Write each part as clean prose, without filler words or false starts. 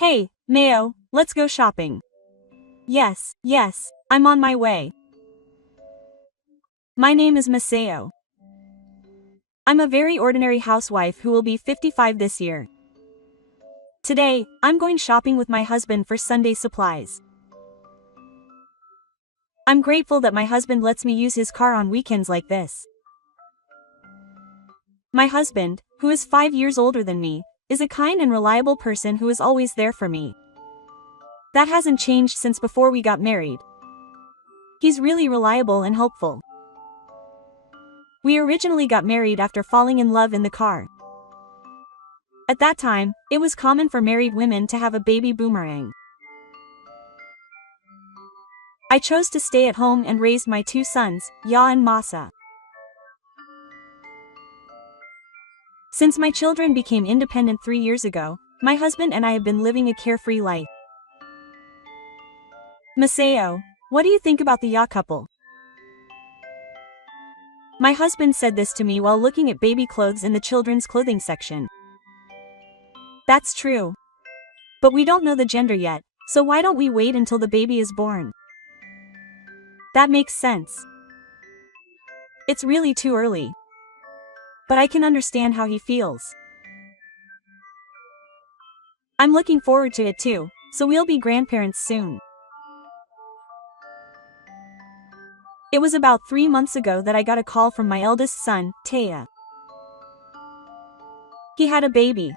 Hey, Mayo, let's go shopping. Yes, I'm on my way. My name is Maseo. I'm a very ordinary housewife who will be 55 this year. Today, I'm going shopping with my husband for Sunday supplies. I'm grateful that my husband lets me use his car on weekends like this. My husband, who is 5 years older than me, is a kind and reliable person who is always there for me. That hasn't changed since before we got married. He's really reliable and helpful. We originally got married after falling in love in the car. At that time, it was common for married women to have a baby boomerang. I chose to stay at home and raised my 2 sons, Ya and Masa. Since my children became independent 3 years ago, my husband and I have been living a carefree life. Maseo, what do you think about the Ya couple? My husband said this to me while looking at baby clothes in the children's clothing section. That's true. But we don't know the gender yet, so why don't we wait until the baby is born? That makes sense. It's really too early. But I can understand how he feels. I'm looking forward to it too, so we'll be grandparents soon. It was about 3 months ago that I got a call from my eldest son, Taya. He had a baby.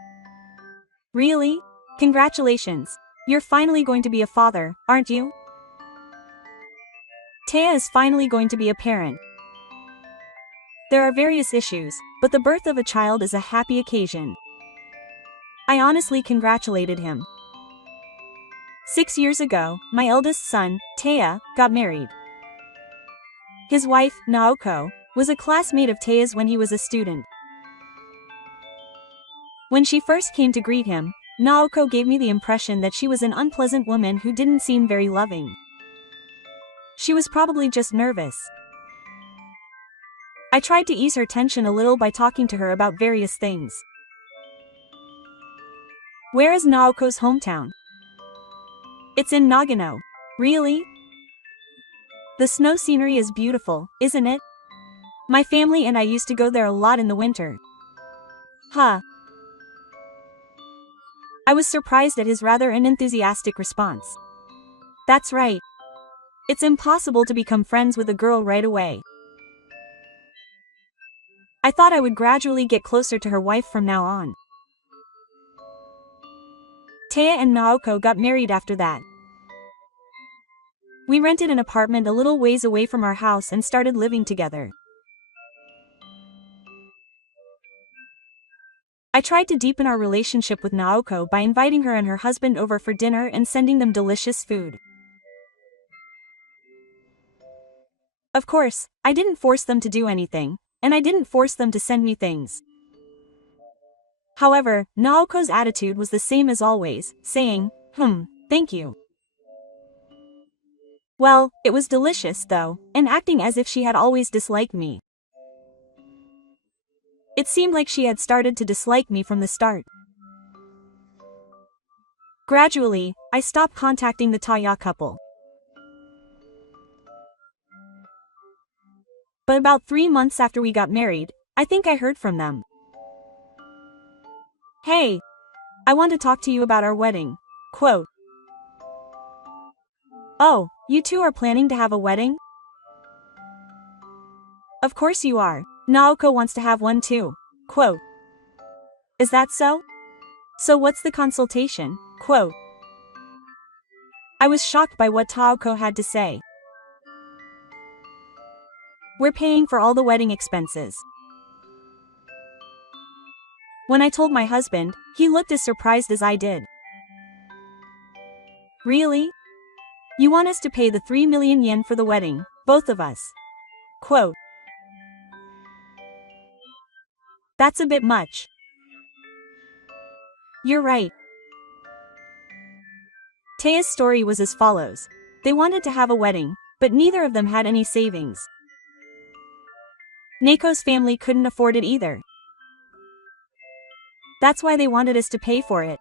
Really? Congratulations. You're finally going to be a father, aren't you? Taya is finally going to be a parent. There are various issues, but the birth of a child is a happy occasion. I honestly congratulated him. 6 years ago, my eldest son, Taya, got married. His wife, Naoko, was a classmate of Taya's when he was a student. When she first came to greet him, Naoko gave me the impression that she was an unpleasant woman who didn't seem very loving. She was probably just nervous. I tried to ease her tension a little by talking to her about various things. Where is Naoko's hometown? It's in Nagano. Really? The snow scenery is beautiful, isn't it? My family and I used to go there a lot in the winter. Huh. I was surprised at his rather unenthusiastic response. That's right. It's impossible to become friends with a girl right away. I thought I would gradually get closer to her wife from now on. Taya and Naoko got married after that. We rented an apartment a little ways away from our house and started living together. I tried to deepen our relationship with Naoko by inviting her and her husband over for dinner and sending them delicious food. Of course, I didn't force them to do anything, and I didn't force them to send me things. However, Naoko's attitude was the same as always, saying, thank you. Well, it was delicious though, and acting as if she had always disliked me. It seemed like she had started to dislike me from the start. Gradually, I stopped contacting the Taya couple. But about 3 months after we got married, I think I heard from them. Hey, I want to talk to you about our wedding. Quote. Oh, you two are planning to have a wedding? Of course you are. Naoko wants to have one too. Quote. Is that so? So what's the consultation? Quote. I was shocked by what Taoko had to say. We're paying for all the wedding expenses. When I told my husband, he looked as surprised as I did. Really? You want us to pay the 3 million yen for the wedding, both of us? Quote. That's a bit much. You're right. Taya's story was as follows. They wanted to have a wedding, but neither of them had any savings. Nako's family couldn't afford it either. That's why they wanted us to pay for it.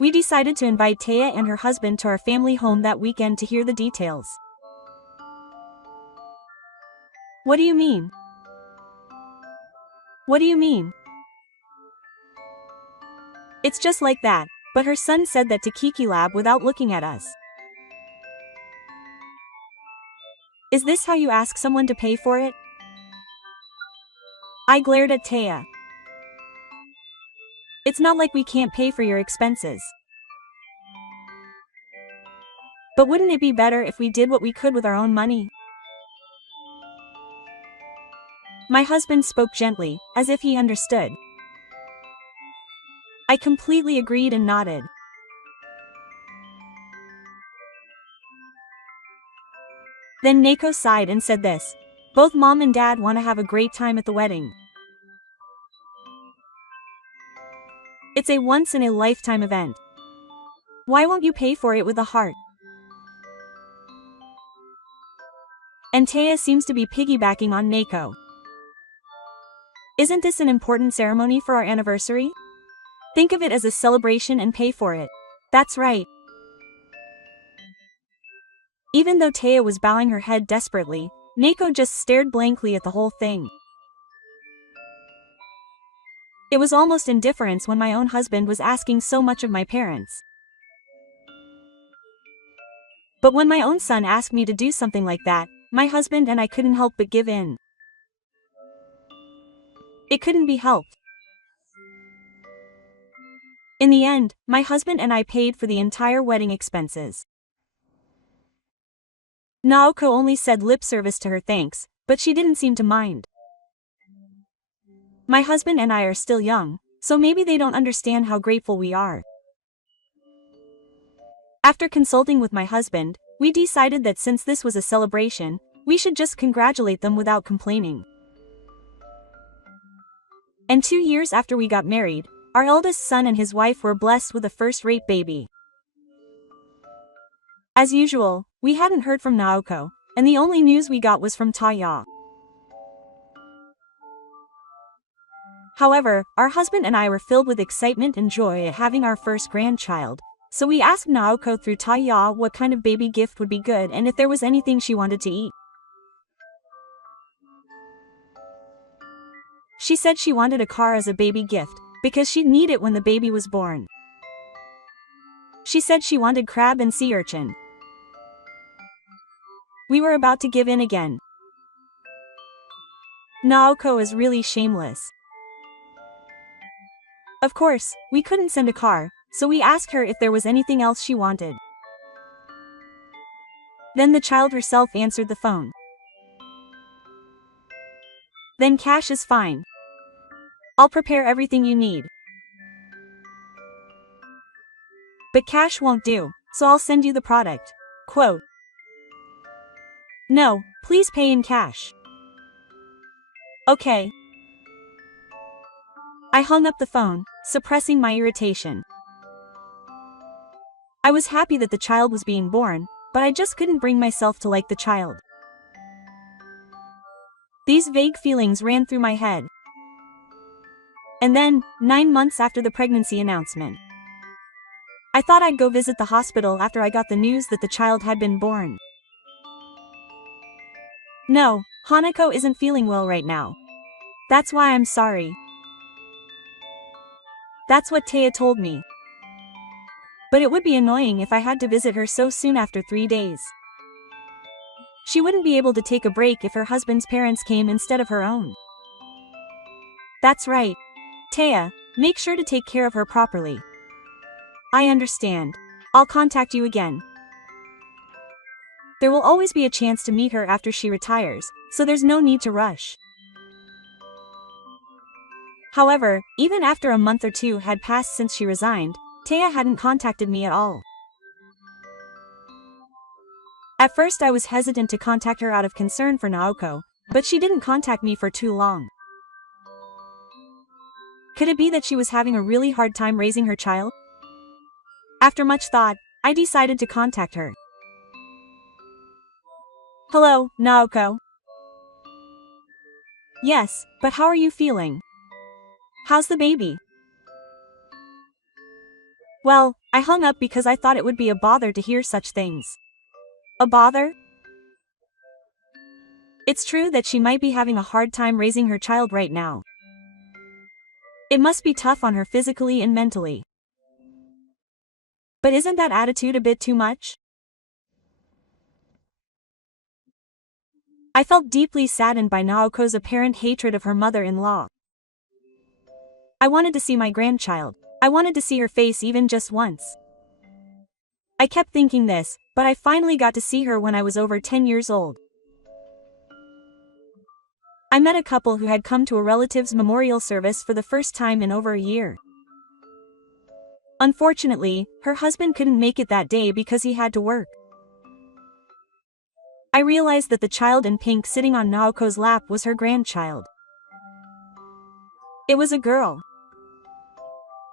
we decided to invite Taya and her husband to our family home that weekend to hear the details. What do you mean? What do you mean? It's just like that, but her son said that to Kiki Lab without looking at us. Is this how you ask someone to pay for it? I glared at Taya. It's not like we can't pay for your expenses. But wouldn't it be better if we did what we could with our own money? My husband spoke gently, as if he understood. I completely agreed and nodded. Then Neko sighed and said this. Both mom and dad want to have a great time at the wedding. It's a once-in-a-lifetime event. Why won't you pay for it with a heart? And Taya seems to be piggybacking on Neko. Isn't this an important ceremony for our anniversary? Think of it as a celebration and pay for it. That's right. Even though Taya was bowing her head desperately, Neko just stared blankly at the whole thing. It was almost indifference when my own husband was asking so much of my parents. But when my own son asked me to do something like that, my husband and I couldn't help but give in. It couldn't be helped. In the end, my husband and I paid for the entire wedding expenses. Naoko only said lip service to her thanks, but she didn't seem to mind. My husband and I are still young, so maybe they don't understand how grateful we are. After consulting with my husband, we decided that since this was a celebration, we should just congratulate them without complaining. And 2 years after we got married, our eldest son and his wife were blessed with a first-rate baby. As usual, we hadn't heard from Naoko, and the only news we got was from Taya. However, our husband and I were filled with excitement and joy at having our first grandchild, so we asked Naoko through Taya what kind of baby gift would be good and if there was anything she wanted to eat. She said she wanted a car as a baby gift, because she'd need it when the baby was born. She said she wanted crab and sea urchin. We were about to give in again. Naoko is really shameless. Of course, we couldn't send a car, so we asked her if there was anything else she wanted. Then the child herself answered the phone. Then cash is fine. I'll prepare everything you need. But cash won't do, so I'll send you the product. Quote. No, please pay in cash. Okay. I hung up the phone, suppressing my irritation. I was happy that the child was being born, but I just couldn't bring myself to like the child. These vague feelings ran through my head. And then, 9 months after the pregnancy announcement, I thought I'd go visit the hospital after I got the news that the child had been born. No, Hanako isn't feeling well right now. That's why I'm sorry. That's what Taya told me. But it would be annoying if I had to visit her so soon after 3 days. She wouldn't be able to take a break if her husband's parents came instead of her own. That's right. Taya, make sure to take care of her properly. I understand. I'll contact you again. There will always be a chance to meet her after she retires, so there's no need to rush. However, even after a month or 2 had passed since she resigned, Taya hadn't contacted me at all. At first I was hesitant to contact her out of concern for Naoko, but she didn't contact me for too long. Could it be that she was having a really hard time raising her child? After much thought, I decided to contact her. Hello, Naoko. Yes, but how are you feeling? How's the baby? Well, I hung up because I thought it would be a bother to hear such things. A bother? It's true that she might be having a hard time raising her child right now. It must be tough on her physically and mentally. But isn't that attitude a bit too much? I felt deeply saddened by Naoko's apparent hatred of her mother-in-law. I wanted to see my grandchild. I wanted to see her face even just once. I kept thinking this, but I finally got to see her when I was over 10 years old. I met a couple who had come to a relative's memorial service for the first time in over a year. Unfortunately, her husband couldn't make it that day because he had to work. I realized that the child in pink sitting on Naoko's lap was her grandchild. It was a girl.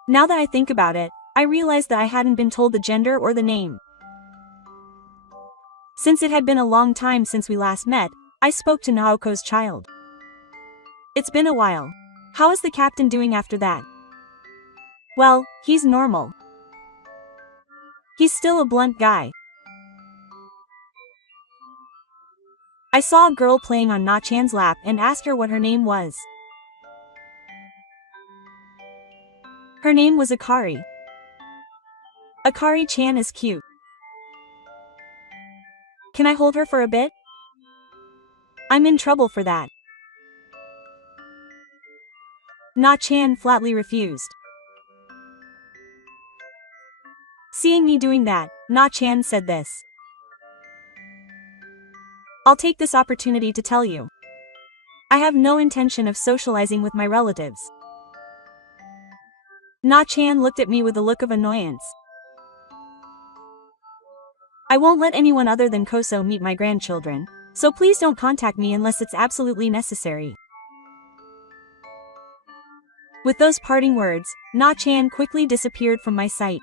Now that I think about it, I realized that I hadn't been told the gender or the name. Since it had been a long time since we last met, I spoke to Naoko's child. It's been a while. How is the captain doing after that? Well, he's normal. He's still a blunt guy. I saw a girl playing on Na-chan's lap and asked her what her name was. Her name was Akari. Akari-chan is cute. Can I hold her for a bit? I'm in trouble for that. Na-chan flatly refused. Seeing me doing that, Na-chan said this. I'll take this opportunity to tell you. I have no intention of socializing with my relatives. Na-chan looked at me with a look of annoyance. I won't let anyone other than Koso meet my grandchildren, so please don't contact me unless it's absolutely necessary. With those parting words, Na-chan quickly disappeared from my sight.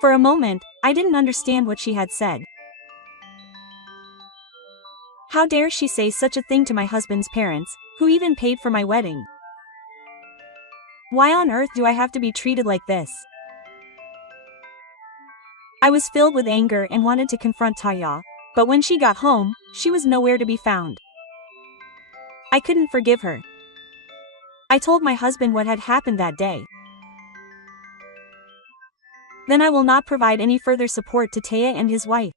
For a moment, I didn't understand what she had said. How dare she say such a thing to my husband's parents, who even paid for my wedding? Why on earth do I have to be treated like this? I was filled with anger and wanted to confront Taya, but when she got home, she was nowhere to be found. I couldn't forgive her. I told my husband what had happened that day. Then I will not provide any further support to Taya and his wife.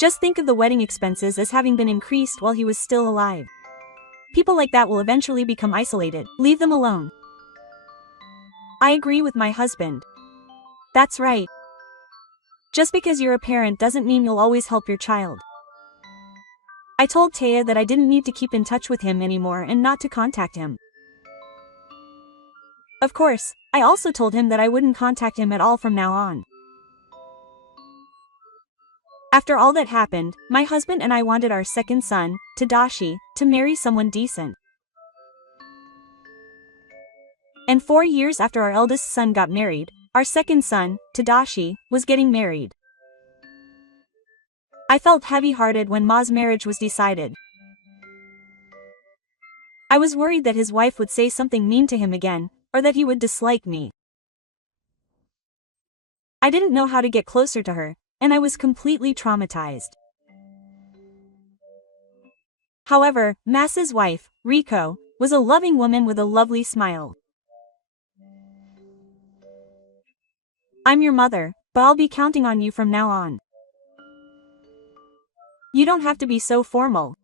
Just think of the wedding expenses as having been increased while he was still alive. People like that will eventually become isolated. Leave them alone. I agree with my husband. That's right. Just because you're a parent doesn't mean you'll always help your child. I told Taya that I didn't need to keep in touch with him anymore and not to contact him. Of course, I also told him that I wouldn't contact him at all from now on. After all that happened, my husband and I wanted our second son, Tadashi, to marry someone decent. And 4 years after our eldest son got married, our second son, Tadashi, was getting married. I felt heavy-hearted when Ma's marriage was decided. I was worried that his wife would say something mean to him again, or that he would dislike me. I didn't know how to get closer to her, and I was completely traumatized. However, Masa's wife, Riko, was a loving woman with a lovely smile. I'm your mother, but I'll be counting on you from now on. You don't have to be so formal.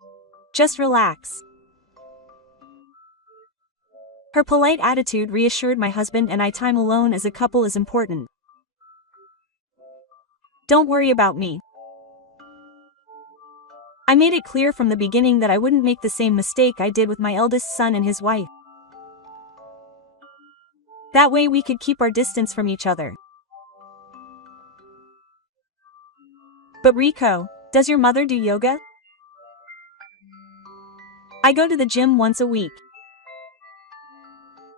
Just relax. Her polite attitude reassured my husband and I time alone as a couple is important. Don't worry about me. I made it clear from the beginning that I wouldn't make the same mistake I did with my eldest son and his wife. That way we could keep our distance from each other. But Riko, does your mother do yoga? I go to the gym once a week.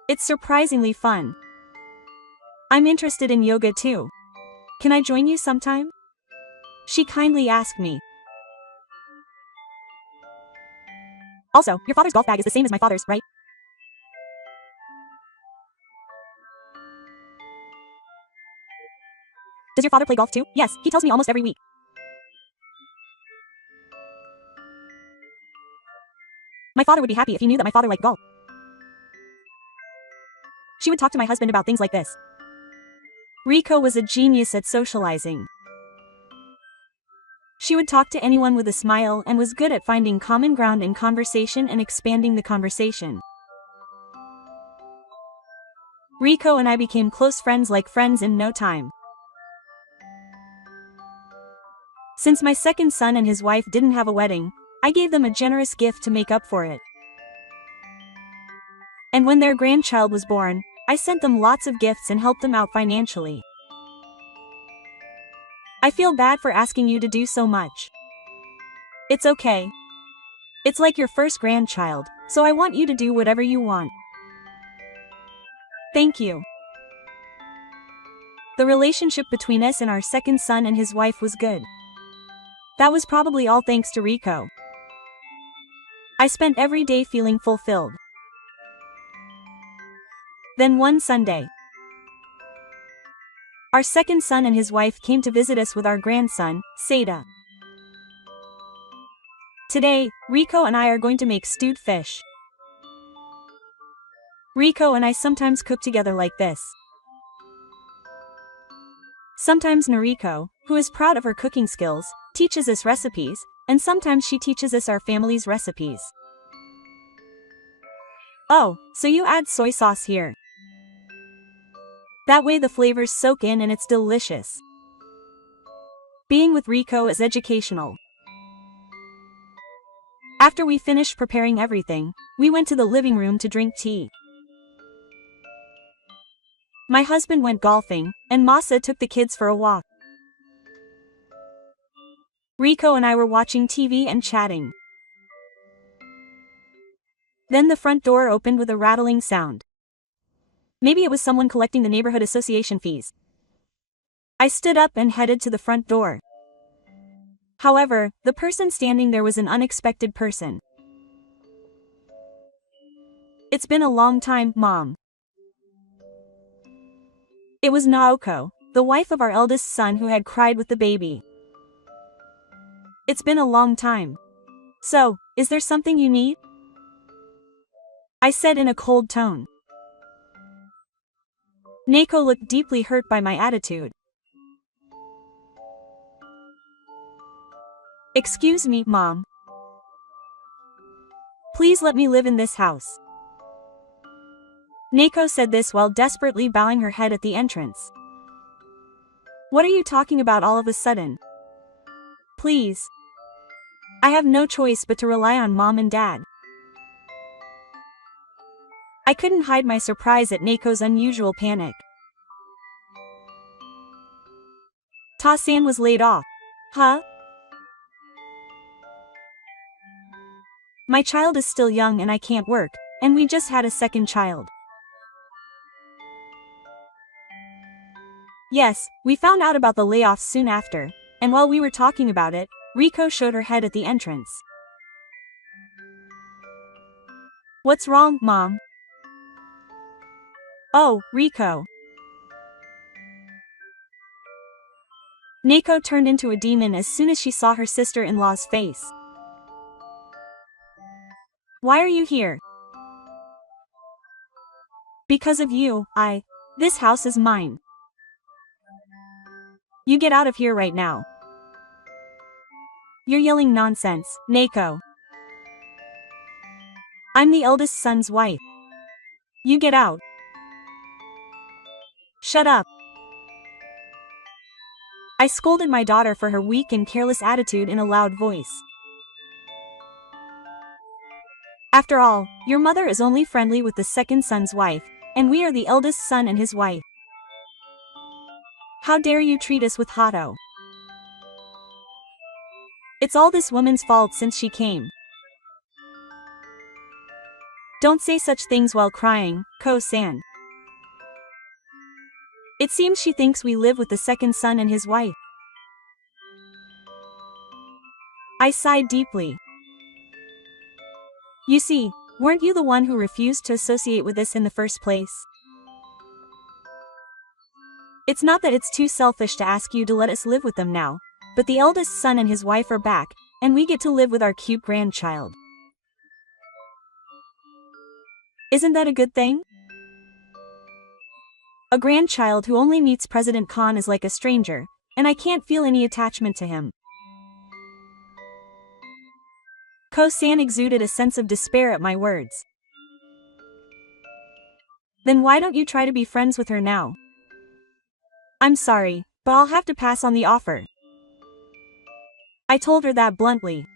It's surprisingly fun. I'm interested in yoga too. Can I join you sometime? She kindly asked me. Also, your father's golf bag is the same as my father's, right? Does your father play golf too? Yes, he tells me almost every week. My father would be happy if he knew that my father liked golf. She would talk to my husband about things like this. Rico was a genius at socializing. She would talk to anyone with a smile and was good at finding common ground in conversation and expanding the conversation. Rico and I became close friends like friends in no time. Since my second son and his wife didn't have a wedding, I gave them a generous gift to make up for it. And when their grandchild was born, I sent them lots of gifts and helped them out financially. I feel bad for asking you to do so much. It's okay. It's like your first grandchild, so I want you to do whatever you want. Thank you. The relationship between us and our second son and his wife was good. That was probably all thanks to Rico. I spent every day feeling fulfilled. Then one Sunday, our second son and his wife came to visit us with our grandson, Seda. Today, Rico and I are going to make stewed fish. Rico and I sometimes cook together like this. Sometimes Noriko, who is proud of her cooking skills, teaches us recipes, and sometimes she teaches us our family's recipes. Oh, so you add soy sauce here. That way the flavors soak in and it's delicious. Being with Rico is educational. After we finished preparing everything, we went to the living room to drink tea. My husband went golfing, and Masa took the kids for a walk. Rico and I were watching TV and chatting. Then the front door opened with a rattling sound. Maybe it was someone collecting the neighborhood association fees. I stood up and headed to the front door. However, the person standing there was an unexpected person. It's been a long time, Mom. It was Naoko, the wife of our eldest son who had cried with the baby. It's been a long time. So, is there something you need? I said in a cold tone. Naoko looked deeply hurt by my attitude. Excuse me, Mom. Please let me live in this house. Naoko said this while desperately bowing her head at the entrance. What are you talking about all of a sudden? Please. I have no choice but to rely on Mom and Dad. I couldn't hide my surprise at Naoko's unusual panic. Ta-san was laid off. Huh? My child is still young and I can't work, and we just had a second child. Yes, we found out about the layoffs soon after, and while we were talking about it, Rico showed her head at the entrance. What's wrong, Mom? Oh, Rico. Naoko turned into a demon as soon as she saw her sister-in-law's face. Why are you here? Because of you, This house is mine. You get out of here right now. You're yelling nonsense, Naoko. I'm the eldest son's wife. You get out. Shut up. I scolded my daughter for her weak and careless attitude in a loud voice. After all, your mother is only friendly with the second son's wife, and we are the eldest son and his wife. How dare you treat us with Hato? It's all this woman's fault since she came. Don't say such things while crying, Ko-san. It seems she thinks we live with the second son and his wife. I sighed deeply. You see, weren't you the one who refused to associate with us in the first place? It's not that it's too selfish to ask you to let us live with them now, but the eldest son and his wife are back, and we get to live with our cute grandchild. Isn't that a good thing? A grandchild who only meets President Khan is like a stranger, and I can't feel any attachment to him. Ko-san exuded a sense of despair at my words. Then why don't you try to be friends with her now? I'm sorry, but I'll have to pass on the offer. I told her that bluntly.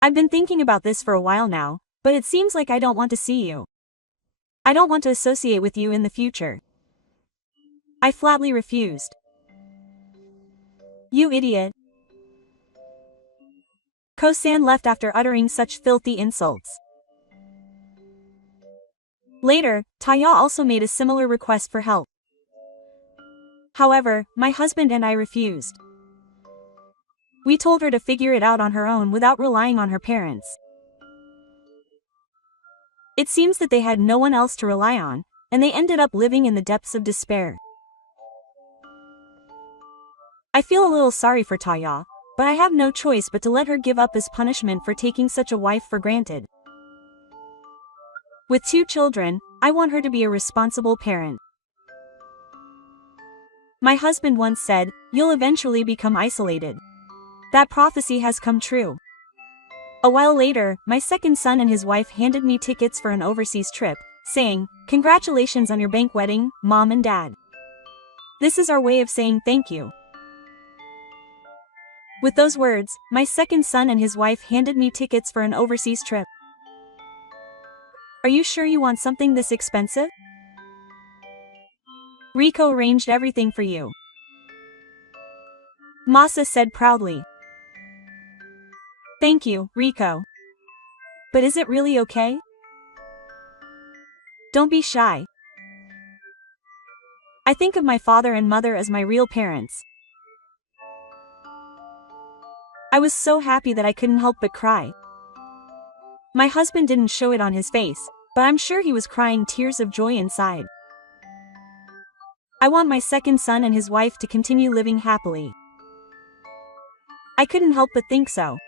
I've been thinking about this for a while now, but it seems like I don't want to see you. I don't want to associate with you in the future. I flatly refused. You idiot. Ko-san left after uttering such filthy insults. Later, Taya also made a similar request for help. However, my husband and I refused. We told her to figure it out on her own without relying on her parents. It seems that they had no one else to rely on, and they ended up living in the depths of despair. I feel a little sorry for Taya, but I have no choice but to let her give up as punishment for taking such a wife for granted. With 2 children, I want her to be a responsible parent. My husband once said, "You'll eventually become isolated." That prophecy has come true. A while later, my second son and his wife handed me tickets for an overseas trip, saying, "Congratulations on your bank wedding, Mom and Dad. This is our way of saying thank you." With those words, my second son and his wife handed me tickets for an overseas trip. Are you sure you want something this expensive? Rico arranged everything for you. Masa said proudly. Thank you, Rico. But is it really okay? Don't be shy. I think of my father and mother as my real parents. I was so happy that I couldn't help but cry. My husband didn't show it on his face, but I'm sure he was crying tears of joy inside. I want my second son and his wife to continue living happily. I couldn't help but think so.